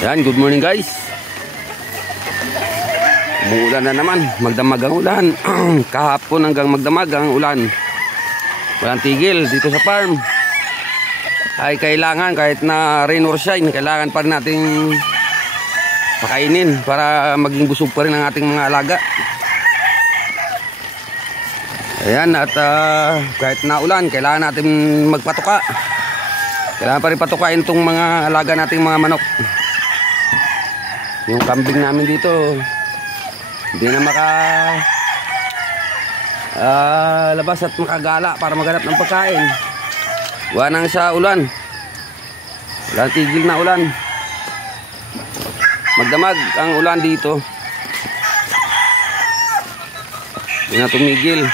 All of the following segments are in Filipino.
Yan, good morning guys. Umuulan na naman, magdamag ang ulan. Kahapon hanggang magdamag ang ulan. Walang tigil dito sa farm. Ay kailangan kahit na rain or shine, kailangan pa rin nating pakainin para maging busog pa rin ang ating mga alaga. Ayan, at kahit na ulan, kailangan natin magpatuka. Kailangan pa rin patukain itong mga alaga nating mga manok. Yung kambing namin dito hindi na labas at makagala para maghanap ng pagkain. Wanang sa ulan, walang tigil na ulan. Magdamag ang ulan dito, hindi na tumigil.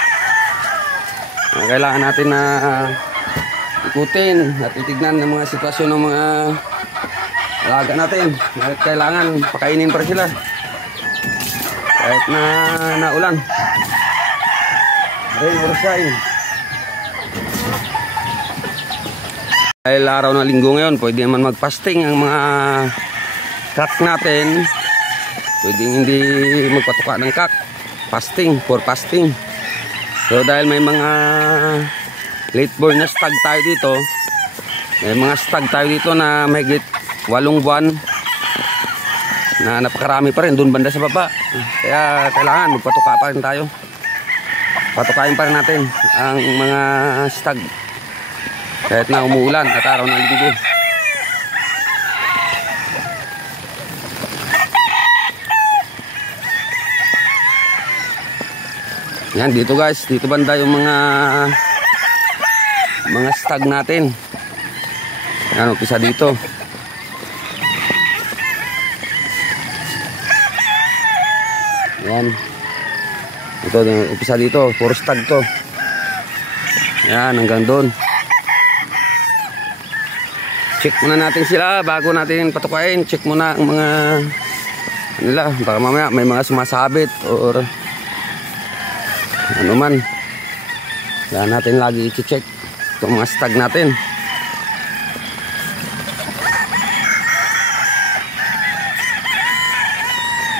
Kailangan natin na ikutin at itignan ng mga sitwasyon ng mga alaga natin. Kailangan pakainin pa sila kahit na naulan, rain or shine. Dahil araw ng linggo ngayon, pwede naman magpasting ang mga kak natin. Pwede hindi magpatuka ng kak. Fasting, for fasting. So dahil may mga late born na stag tayo dito, may mga stag tayo dito na mahigit 8 buwan na napakarami pa rin doon banda sa baba. Kaya kailangan magpatuka pa rin tayo. Patukain pa rin natin ang mga stag kahit na umuulan at araw ng linggo. Yan dito guys, dito banda yung mga stag natin. Yan, umpisa dito. Yan. Ito, umpisa dito, puro stag to. Yan, hanggang doon. Check muna natin sila bago natin patukain. Check muna ang mga nila, baka mamaya may mga sumasabit or ano man. Yan natin lagi i-check itong mga stag natin.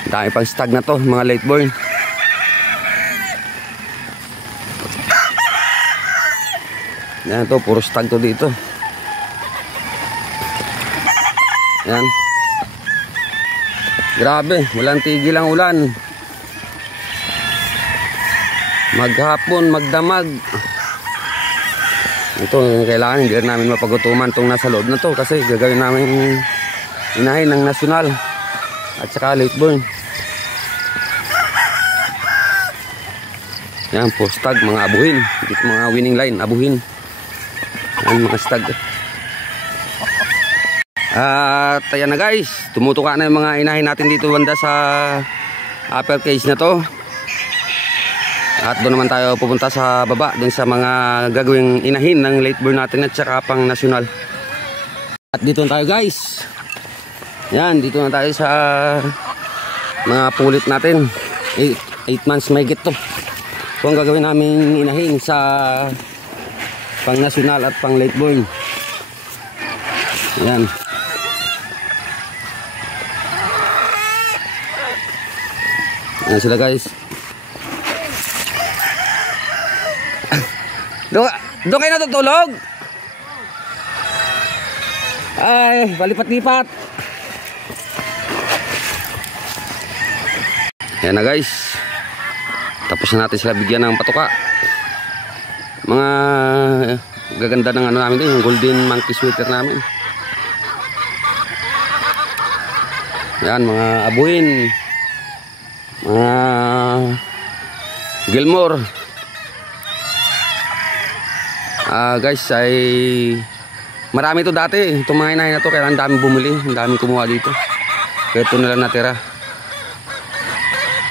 Dami pang stag na to, mga late born. Yan to, puro stag to dito. Yan. Grabe, walang tigil ang ulan. Maghapon, magdamag. Ito, kailangan hindi rin namin mapagutuman itong nasa loob na to kasi gagawin namin inahin ng nasyonal at saka late born. Yan po, stag, mga abuhin. Dito mga winning line, abuhin. Yan mga stag. At ayan na guys, tumutuka na yung mga inahin natin dito banda sa upper cage na to. At doon naman tayo pupunta sa baba, doon sa mga gagawing inahin ng late born natin at saka pang nasyonal. At dito na tayo guys. Yan, dito na tayo sa mga pulit natin. 8 months may get to. Ito ang gagawin namin inahin sa pang nasyonal at pang late born. Yan. Yan sila guys. Doon kayo natutulog? Ay, palipat-lipat. Yan na guys. Tapos na natin sila bigyan ng patuka. Mga gaganda ng ano namin din, yung golden monkey sweater namin. Yan, mga abuhin. Mga Gilmore. Guys, ay marami to dati. Itong mga inahin na to, kaya ang dami bumili, ang dami kumuha dito. Kaya ito na lang natira.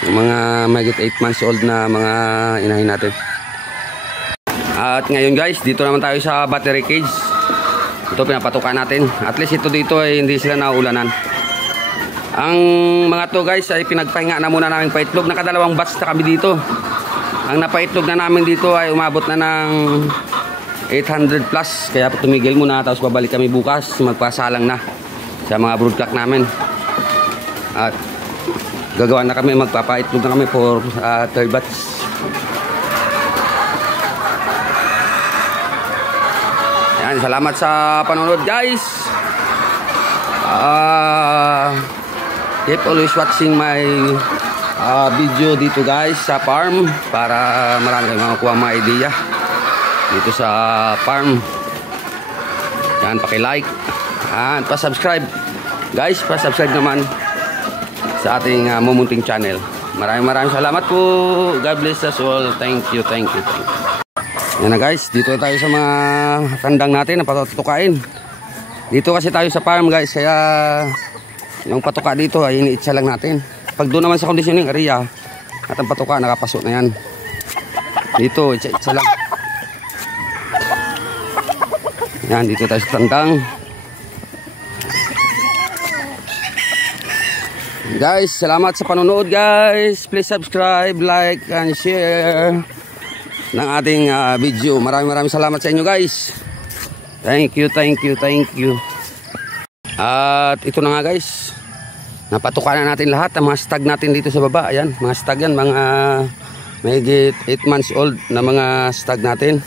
Yung mga mahigit 8 months old na mga inahin natin. At ngayon guys, dito naman tayo sa battery cage. Ito pinapatukan natin. At least ito dito ay hindi sila nauulanan. Ang mga to guys ay pinagpahinga na muna namin paitlog. Nakadalawang batch na kami dito. Ang napaitlog na namin dito ay umabot na ng 800 plus. Kaya tumigil muna, tapos babalik kami bukas. Magpasalang na sa mga brood clock namin. At gagawa na kami, magpapaitlog na kami for third batch. Yan, salamat sa panonood guys. Keep always watching my video dito guys sa farm para marami kayong makukuha mga idea dito sa farm. Yan, paki-like at pa-subscribe guys, pa-subscribe naman sa ating mumunting channel. Maraming salamat po. God bless us all. Thank you. Yan na guys, dito tayo sa mga kandang natin na patutukain. Dito kasi tayo sa farm guys, kaya yung patuka dito ay iniitsa lang natin. Pag doon naman sa conditioning area at ang patuka nakapasok na yan. Dito itsa lang. Yan, dito tayo sa kandang. Guys, salamat sa panonood guys. Please subscribe, like and share ng ating video. Maraming salamat sa inyo guys. Thank you. At ito na nga guys, napatukan na natin lahat ang mga stag natin dito sa baba. Ayan, mga stag yan, mga mahigit 8 months old na mga stag natin,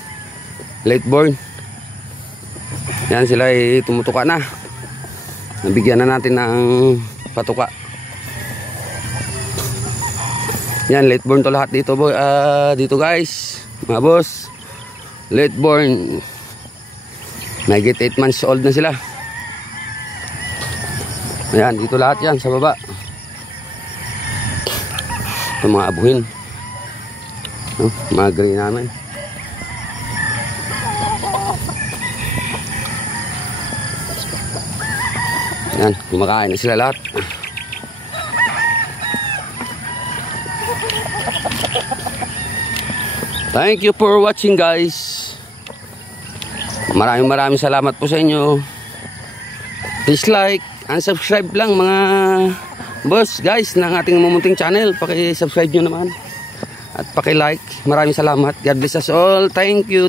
late born. Yan, sila ay tumutuka na. Nabigyan na natin ng patuka. Yan, late born to lahat dito boy. Dito guys, mga boss, late born. Mahigit 8 months old na sila. Ayan, dito lahat yan sa baba. Ito mga abuhin. Mga gray namin. Ayan, kumakain na sila lahat. Thank you for watching guys. Maraming salamat po sa inyo. Please like and subscribe lang mga boss guys ng ating mumunting channel. Paki-subscribe nyo naman at paki-like. Maraming salamat. God bless us all. Thank you.